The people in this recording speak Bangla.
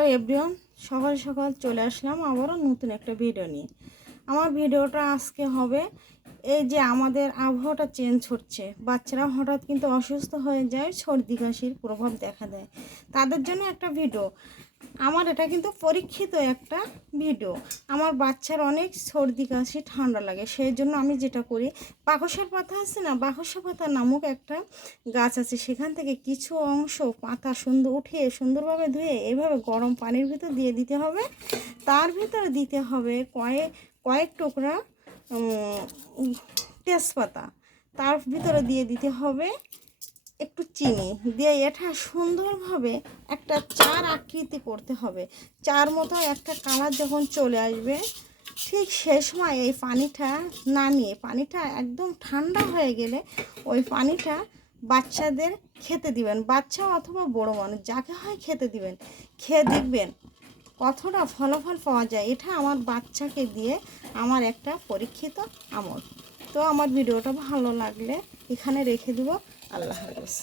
হ্যালো এভরিওয়ান, সকাল সকাল চলে আসলাম আবারও নতুন একটা ভিডিও নিয়ে। আমার ভিডিওটা আজকে হবে এই যে আমাদের আবহাওয়াটা চেঞ্জ হচ্ছে, বাচ্চারা হঠাৎ কিন্তু অসুস্থ হয়ে যায়, সর্দি কাশির প্রভাব দেখা দেয়, তাদের জন্য একটা ভিডিও। আমার এটা কিন্তু পরীক্ষিত একটা ভিডিও। আমার বাচ্চার অনেক সর্দি কাশি ঠান্ডা লাগে, সেই জন্য আমি যেটা করি, বাকসের পাতা আছে না, বাকসের পাতা নামক একটা গাছ আছে, সেখান থেকে কিছু অংশ পাতা উঠিয়ে সুন্দরভাবে ধুয়ে এভাবে গরম পানির ভিতর দিয়ে দিতে হবে। তার ভিতরে দিতে হবে কয়েক টুকরা তেজপাতা, তার ভিতরে দিয়ে দিতে হবে একটু চিনি দিয়ে এটা সুন্দরভাবে একটা চার আকৃতি করতে হবে। চার মতো একটা কালার যখন চলে আসবে, ঠিক সেই সময় এই পানিটা নামিয়ে, পানিটা একদম ঠান্ডা হয়ে গেলে ওই পানিটা বাচ্চাদের খেতে দিবেন, বাচ্চা অথবা বড় মানুষ যাকে হয় খেতে দিবেন। খেয়ে দেখবেন কতটা ফলাফল পাওয়া যায়। এটা আমার বাচ্চাকে দিয়ে আমার একটা পরীক্ষিত আমল। তো আমার ভিডিওটা ভালো লাগলে এখানে রেখে দেব। আল্লাহ হাফেজ।